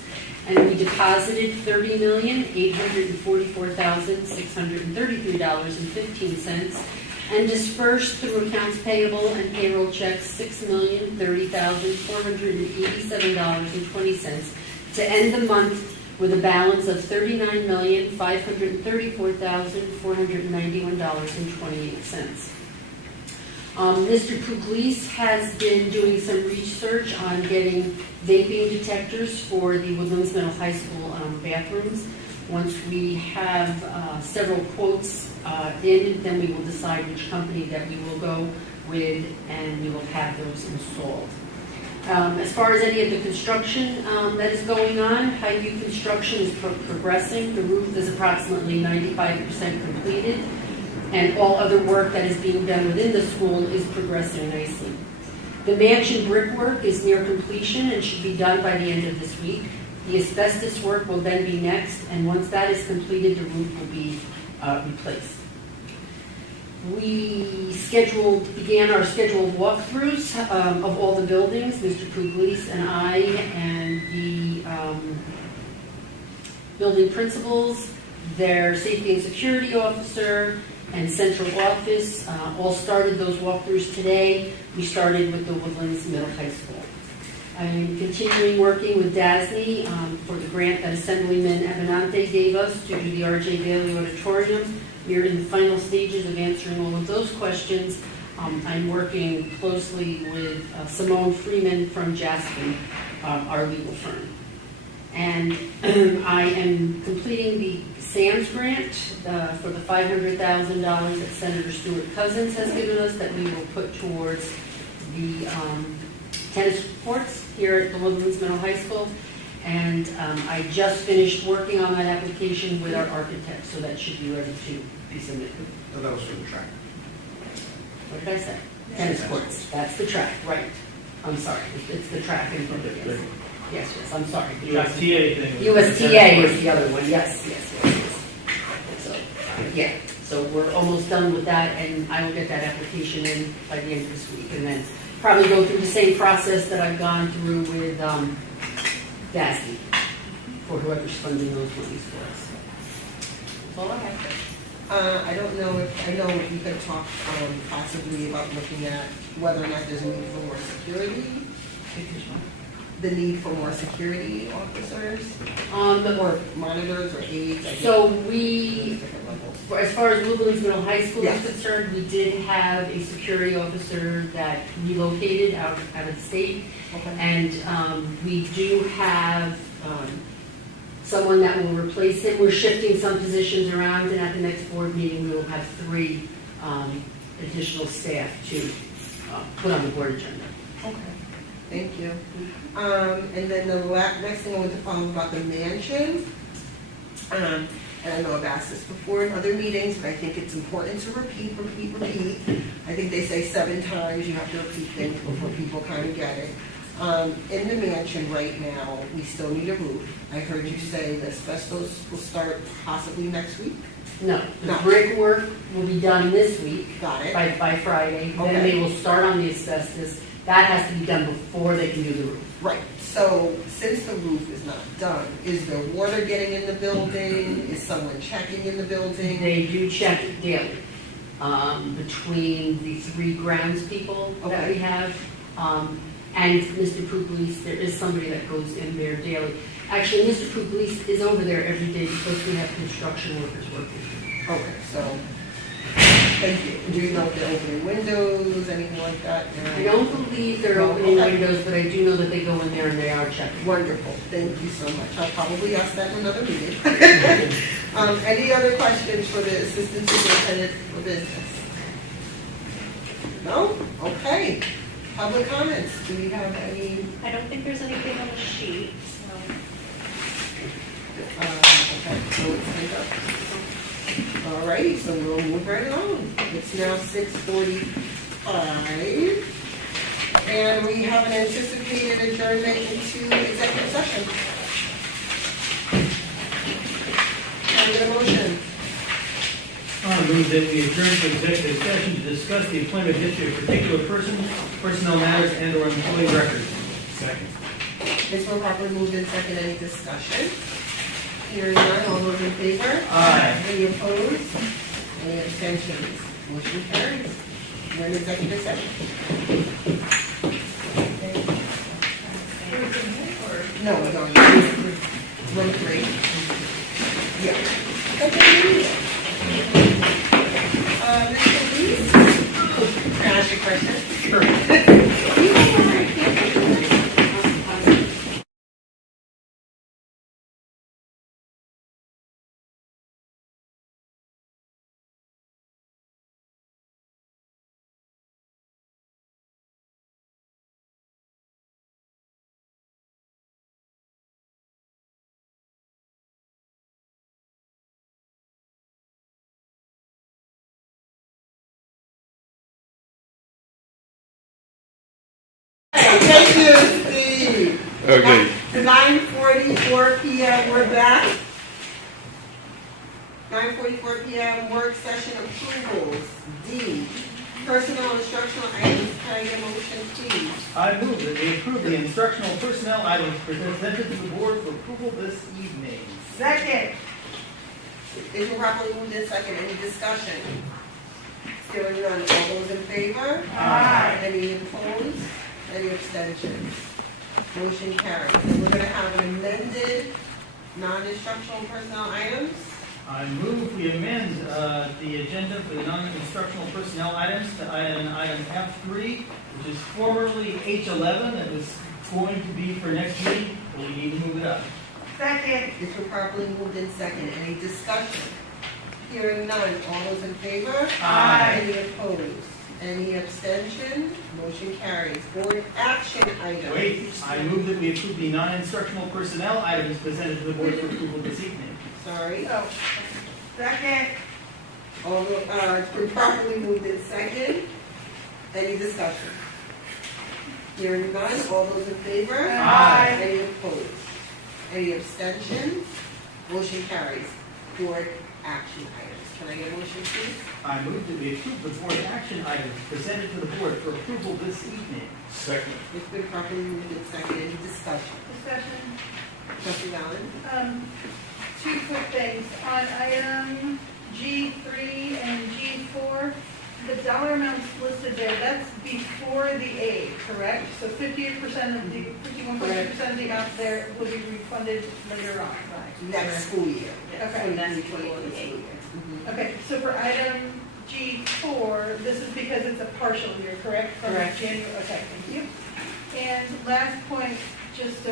and we deposited $30,844,633.15, and dispersed through accounts payable and payroll checks $6,030,487.20 to end the month with a balance of $39,534,491.28. Mr. Pugliese has been doing some research on getting vaping detectors for the Woodlands Middle High School bathrooms. Once we have several quotes in, then we will decide which company that we will go with, and we will have those installed. As far as any of the construction that is going on, Highview construction is progressing. The roof is approximately 95% completed, and all other work that is being done within the school is progressing nicely. The mansion brickwork is near completion and should be done by the end of this week. The asbestos work will then be next, and once that is completed, the roof will be replaced. We began our scheduled walkthroughs of all the buildings. Mr. Pugliese and I and the building principals, their safety and security officer, and central office all started those walkthroughs today. We started with the Woodlands Middle High School. I'm continuing working with DASNY for the grant that Assemblyman Abenante gave us to do the R.J. Bailey Auditorium. We are in the final stages of answering all of those questions. I'm working closely with Simone Freeman from Jasper, our legal firm. And I am completing the SAMS grant for the $500,000 that Senator Stuart Cousins has given us that we will put towards the tennis courts here at the Woodlands Middle High School. And I just finished working on that application with our architect, so that should be ready to be submitted. So that was for the track. What did I say? Tennis courts. That's the track, right. I'm sorry. It's the track and yes. Yes, I'm sorry. The track. USTA thing. USTA is the other one, yes. So, yeah, so we're almost done with that, and I will get that application in by the end of this week, and then probably go through the same process that I've gone through with DASNY for whoever's funding those monies for us. That's all I have. I don't know if you could talk possibly about looking at whether or not there's a need for more security. The need for more security officers or monitors or aides. So as far as Woodlands Middle High School is concerned, we did have a security officer that relocated out of state. Okay. And we do have someone that will replace him. We're shifting some positions around, and at the next board meeting, we will have 3 additional staff to put on the board agenda. Okay. Thank you. And then the next thing I want to follow about the mansion. And I know I've asked this before in other meetings, but I think it's important to repeat. I think they say 7 times you have to repeat things before people kind of get it. In the mansion right now, we still need a roof. I heard you say the asbestos will start possibly next week. No, the brickwork will be done this week. Got it. By Friday. Okay. Then they will start on the asbestos. That has to be done before they can do the roof. Right. So since the roof is not done, is there water getting in the building? Is someone checking in the building? They do check it daily between the 3 grounds people that we have. And Mr. Pugliese, there is somebody that goes in there daily. Actually, Mr. Pugliese is over there every day because we have construction workers working. Okay, so, thank you. Do you know if they're opening windows, anything like that? I don't believe they're opening windows, but I do know that they go in there and they are checking. Wonderful, thank you so much. I'll probably ask that in another meeting. Any other questions for the Assistant Superintendent for Business? No? Okay. Public comments, do we have any? I don't think there's anything on the sheet, so. Okay, so let's take up. All righty, so we'll move right along. It's now 6:45, and we have an anticipated adjournment into executive session. Can I get a motion? I'll move that we adjourn to executive session to discuss the employment history of particular persons, personnel matters, and/or employee records. Second. It's been properly moved in second. Any discussion? Hearing none, all those in favor? Aye. Any opposed? Any abstentions? Motion carries. We're in executive session. No, we don't. room 3. Yeah. Mr. Reese? Can I ask you a question? Sure. Thank you, Steve. Okay. 9:44 p.m. We're back. 9:44 p.m. Work session approvals. D. Personnel instructional items. Can I get a motion, please? I move that we approve the instructional personnel items presented to the board for approval this evening. Second. Is it properly moved in second? Any discussion? Hearing none. All those in favor? Aye. Any opposed? Any abstentions? Motion carries. And we're going to have an amended non-instructional personnel items. I move we amend the agenda for the non-instructional personnel items to item F3, which is formerly H11. That was going to be for next meeting, but we need to move it up. Second. It's been properly moved in second. Any discussion? Hearing none. All those in favor? Aye. Any opposed? Any abstention? Motion carries. Board action items. Wait, I move that we approve the non-instructional personnel items presented to the board for approval this evening. Sorry. Oh. Second. It's been properly moved in second. Any discussion? Hearing none. All those in favor? Aye. Any opposed? Any abstentions? Motion carries. Board action items. Can I get a motion, please? I move that we approve the board action items presented to the board for approval this evening. Second. It's been properly moved in second. Any discussion? Discussion. Trustee Allen? Two quick things. On item G3 and G4, the dollar amounts listed there, that's before the aid, correct? So 51% of the amount there will be refunded later on, right? Next school year. Okay. That's 2023. Okay, so for item G4, this is because it's a partial year, correct? From Correct. January, okay, thank you. And last point, just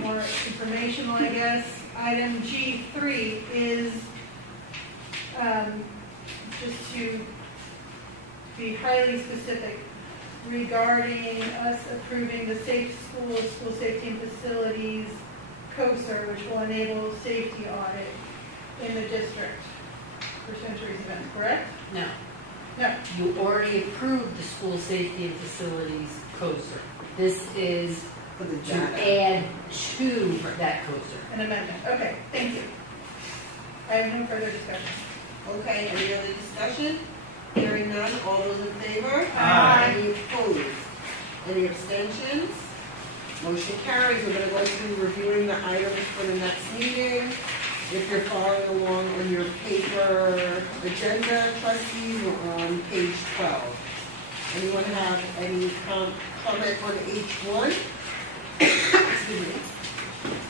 more informational, I guess. Item G3 is just to be highly specific regarding us approving the Safe Schools, School Safety and Facilities COSER, which will enable safety audit in the district for Century's event, correct? No, No. you already approved the school safety and facilities COSER. This is For the to data. add to that COSER. An amendment, okay, thank you. I have no further discussion. Okay, any other discussion? Hearing none, all those in favor? Aye. Any opposed? Any abstentions? Motion carries. We're gonna go through reviewing the items for the next meeting. If you're following along on your paper agenda, trustees, we're on page 12. Anyone have any comment on H1? Excuse me.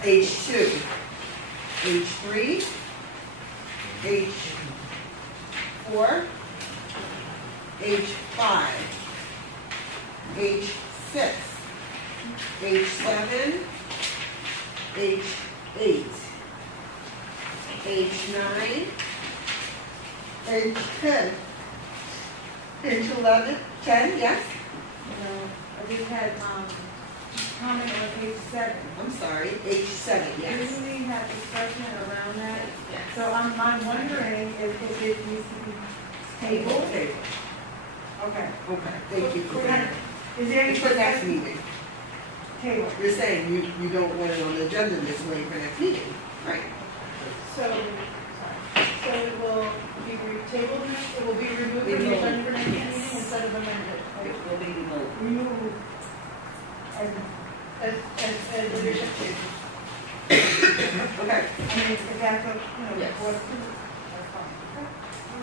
H2, H3, H4, H5, H6, H7, H8, H9, H10, H11, 10, yes? We had, comment on page 7. I'm sorry, H7, yes. Usually have discussion around that. So I'm wondering if it needs to be tabled. Table. Okay. Okay, thank you for that. Is there any For next meeting. table? You're saying you don't want it on the agenda this way for next meeting, right? So it will be tabled, it will be removed from the agenda for next meeting instead of amended. Which will be removed. Remove. And, As leadership changes. Okay. I mean, if that's what, Yes. what, that's fine.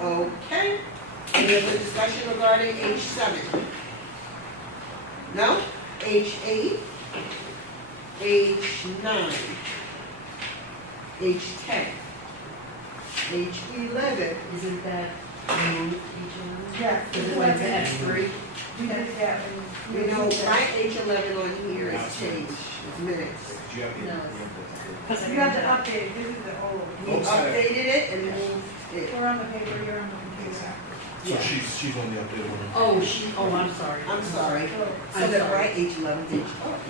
Okay. Any other discussion regarding H7? No? H8, H9, H10. H11, Isn't that moved each other? Yes. Because it went to F3? We did, yeah. you know, my H11 on here is changed, it's minutes. So you have to update, this is the old. We updated it and moved it. We're on the paper, you're on the computer. So she's on the updated one. I'm sorry. I'm sorry. So, So I'm that sorry. right H11 did.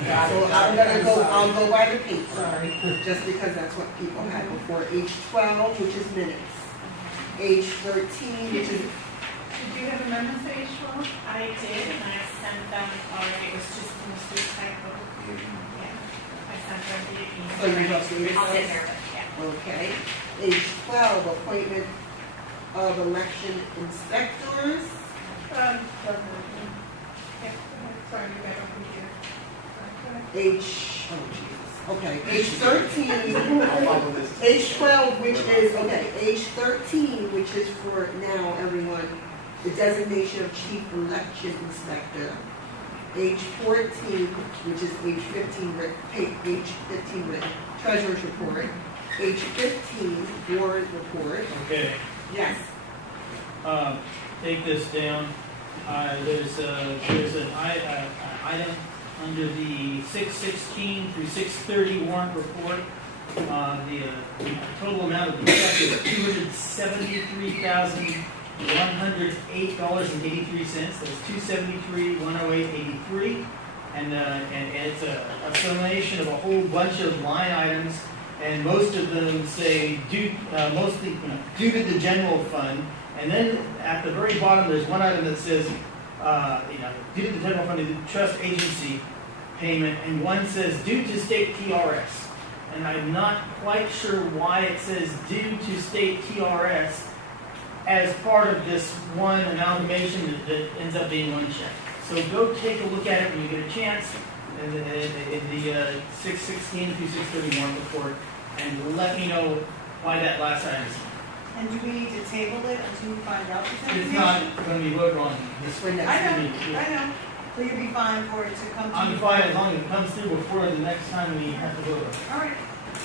Got it. So I'm gonna go, I'll go by the paper. Sorry. Just because that's what people had before. H12, which is minutes. H13, which is, Did you have amendments to H12? I did, and I sent them already, it was just mostly typo. Yeah, I sent them the email. So you updated I'll those? take care of it, yeah. okay. H12, appointment of election inspectors. Yeah, go ahead. Sorry, you got on computer. Sorry, go ahead. Okay, H13, I'll follow this. H12, which is, okay, H13, which is for now, everyone, the designation of chief election inspector. H14, which is H15 written, treasurer's report. H15, warrant report. Okay, Yes. take this down. There's an item under the 6/16 through 6/30 warrant report. The total amount of the check is $273,108.83. That's $273,108.83, and it's a summation of a whole bunch of line items, and most of them say due to the general fund. And then at the very bottom, there's one item that says, due to the general fund, the trust agency payment, and one says due to state TRS. And I'm not quite sure why it says due to state TRS as part of this one amalgamation that ends up being one check. So go take a look at it when you get a chance in the 6/16 through 6/30 warrant report, and let me know why that last item is. And do we need to table it until we find out this It's information? not going to be voted on this For next I know, meeting. I know. So you'll be fine for it to come to you? I'm fine as long as it comes through before the next time we have to vote on it. All right.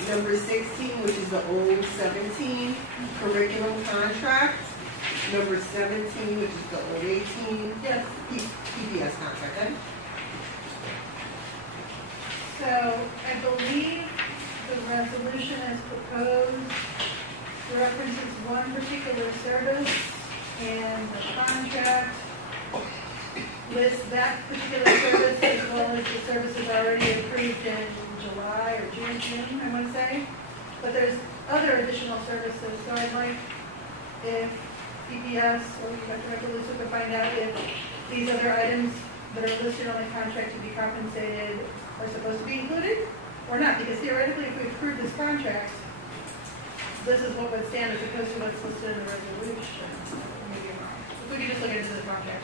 Number 16, which is the old 17, curriculum contract. Number 17, which is the old 18, Yes, PBS contract. Ed? so I believe the resolution as proposed references one particular service, and the contract lists that particular service as well as the services already approved in July or June, I would say. But there's other additional services, so I'd like if PPS or Director Lewis could find out if these other items that are listed on the contract to be compensated are supposed to be included or not, because theoretically, if we approve this contract, this is what would stand as opposed to what's listed in the resolution. Maybe I'm wrong. If we could just look into the contract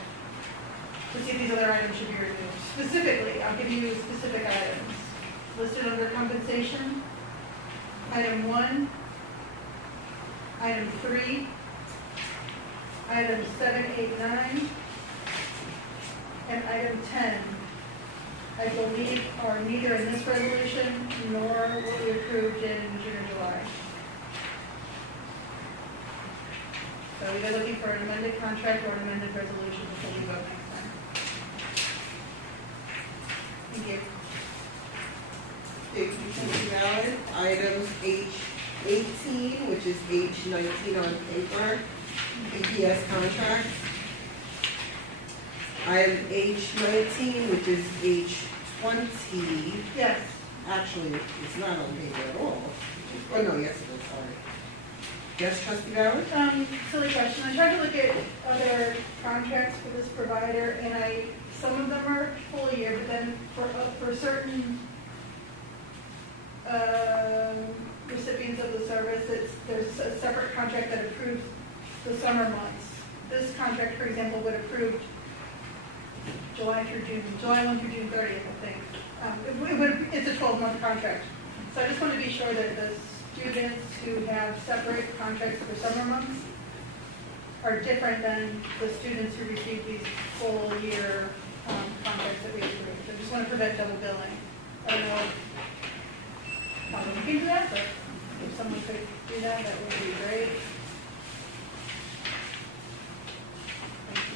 to see if these other items should be removed. Specifically, I'll give you specific items listed under compensation. Item 1, item 3, item 7, 8, 9, and item 10. I believe are neither in this resolution nor what we approved in June or July. So we're looking for an amended contract or an amended resolution before we vote next time. Thank you. Valid. Items H18, which is H19 on paper, PPS contract. Item H19, which is H20, Yes, actually, it's not on paper at all. Oh, no, yes, it is, sorry. Yes, trustee Ballard? silly question. I tried to look at other contracts for this provider, and some of them are full year, but then for certain recipients of the service, there's a separate contract that approves the summer months. This contract, for example, would approve July 1 through June 30th, I think. It's a 12-month contract. So I just want to be sure that the students who have separate contracts for summer months are different than the students who receive these full year contracts that we approved. I just want to prevent double billing. I don't know how to look into that, but if someone could do that, that would be great. Thank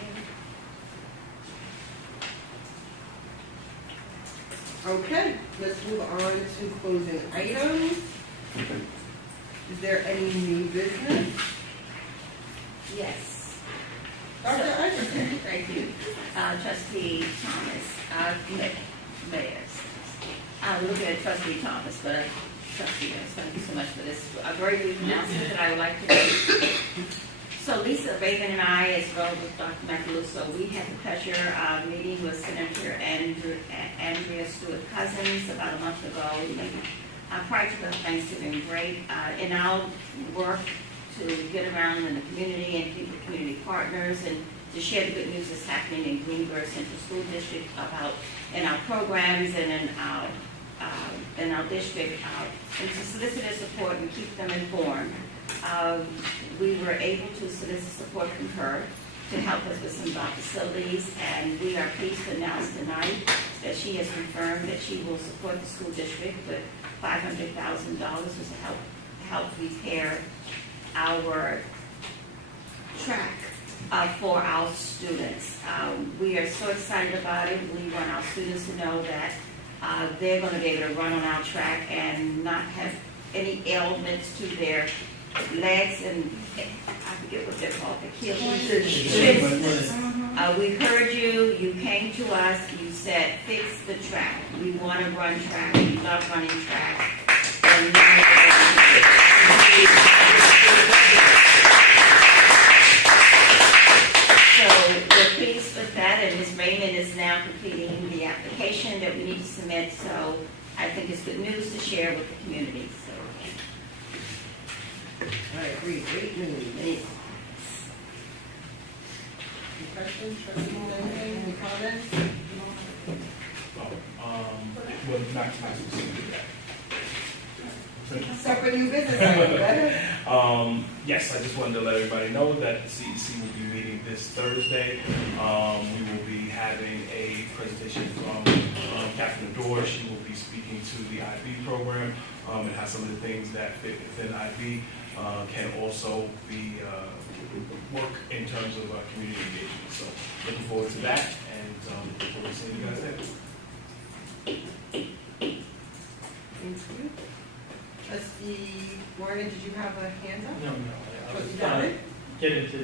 you. Okay, let's move on to closing items. Is there any new business? Yes. Dr. Iverson? Thank you. Trustee Thomas, Mayors. I'm looking at Trustee Thomas, but Trustee, thank you so much for this. A very brief announcement that I would like to make. So Lisa Raven and I, as well with Dr. Macaluso, we had the pleasure of meeting with Senator Andrea Stewart-Cousins about a month ago, prior to the Thanksgiving break, in our work to get around in the community and keep the community partners and to share the good news that's happening in Greenberg Central School District about in our programs and in our district, and to solicit their support and keep them informed. We were able to solicit support from her to help us with some of our facilities, and we are pleased to announce tonight that she has confirmed that she will support the school district with $500,000 to help repair our track for our students. We are so excited about it. We want our students to know that they're going to be able to run on our track and not have any ailments to their legs and I forget what they're called, the Achilles. We heard you. You came to us. You said, fix the track. We want to run track. We love running track. And so we're pleased with that, and Ms. Raymond is now completing the application that we need to submit. So I think it's good news to share with the community. So. I agree, great news. Any questions, trustee, anything, any comments? Well, not specific that. Separate new business item, better? Yes, I just wanted to let everybody know that the CEC will be meeting this Thursday. We will be having a presentation from Catherine Dorr. She will be speaking to the IB program and how some of the things that fit within IB can also be work in terms of community engagement. So looking forward to that, and looking forward to seeing you guys there. Thank you. Trustee Warren, did you have a hand up? No, I was Trustee trying Downing? to get him to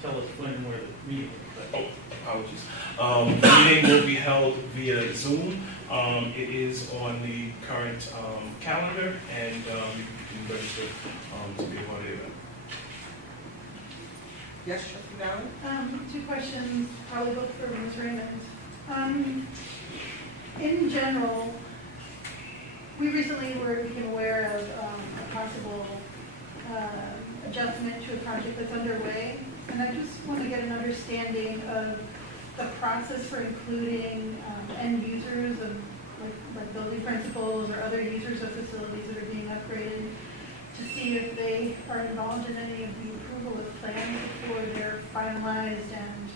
tell us when and where the meeting is. But Apologies. The meeting will be held via Zoom. It is on the current calendar, and you can register to be a part of the event. Yes, Trustee Downing? Two questions, probably both for Ms. Raymond. In general, we recently became aware of a possible adjustment to a project that's underway, and I just want to get an understanding of the process for including end users of like building principals or other users of facilities that are being upgraded to see if they are involved in any of the approval of plans before they're finalized and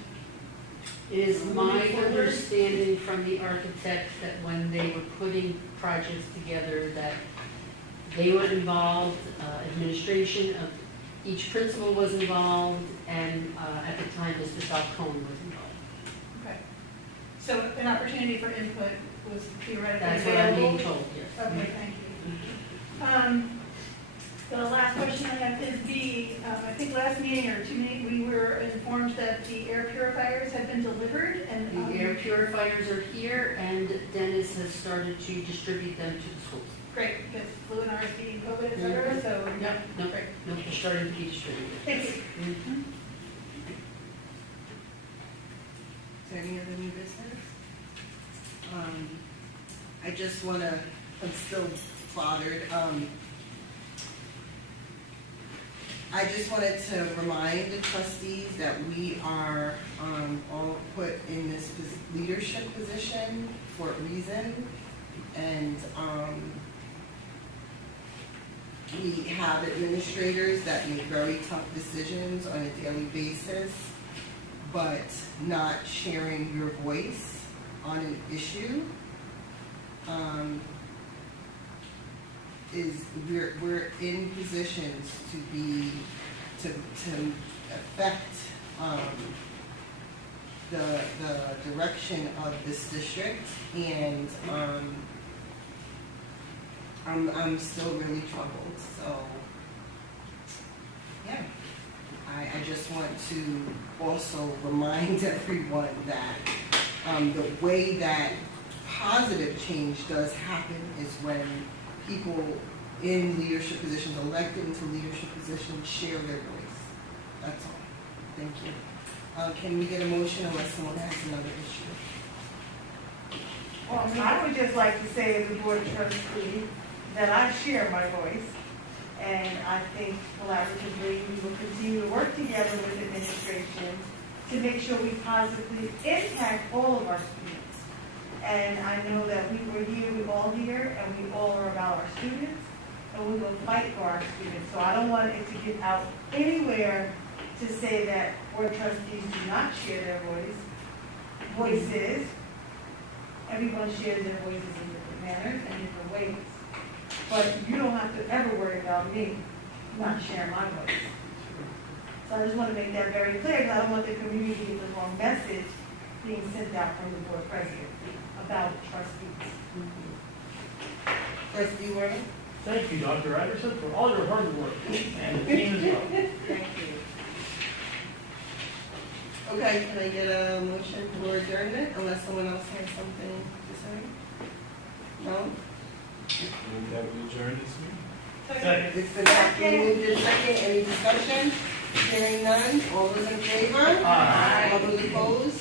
It is my understanding from the architects that when they were putting projects together, that they were involved, administration of each principal was involved, and at the time, Mr. Falcone was involved. okay. So an opportunity for input was theoretically That's what I'm available? being told, yes. Okay, thank you. The last question I have is I think last meeting or two meetings, we were informed that the air purifiers had been delivered and. The air purifiers are here, and Dennis has started to distribute them to the schools. Great, because flu and RSV and COVID, et cetera, so. No, they're starting to be distributed. Thank you. Mhm. Is there any other new business? I just want to, I'm still bothered. I just wanted to remind the trustees that we are all put in this leadership position for a reason. And we have administrators that make very tough decisions on a daily basis, but not sharing your voice on an issue we're in positions to affect, the direction of this district, and, I'm still really troubled, so, yeah. I just want to also remind everyone that, the way that positive change does happen is when people in leadership positions, elected into leadership positions, share their voice. That's all. Thank you. Can we get a motion unless someone has another issue? Well, I would just like to say as a board trustee that I share my voice, and I think collaboratively we will continue to work together with administration to make sure we positively impact all of our students. And I know that we're all here, and we all are about our students, and we will fight for our students. So I don't want it to get out anywhere to say that board trustees do not share their voices. Everyone shares their voices in different manners and different ways. But you don't have to ever worry about me not sharing my voice. So I just want to make that very clear, because I don't want the community to get the wrong message being sent out from the board president about trustees. Trustee Warren? Thank you, Dr. Anderson, for all your hard work, and the team as well. Thank you. Okay, can I get a motion for adjournment unless someone else has something to say? No? Move that we adjourn this meeting. Second. It's been properly moved in second. Any discussion? Hearing none. All those in favor? Aye. All those opposed?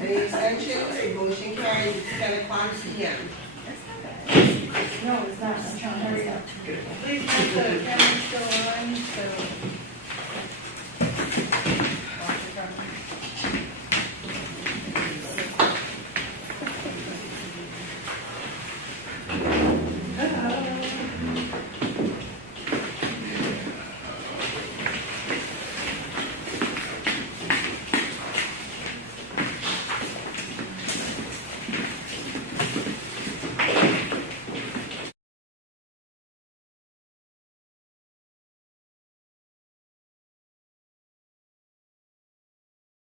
Any abstentions? Motion carries. It's 10:00 p.m. No, it's not. I'm trying to hurry up. Please note the camera's still on, so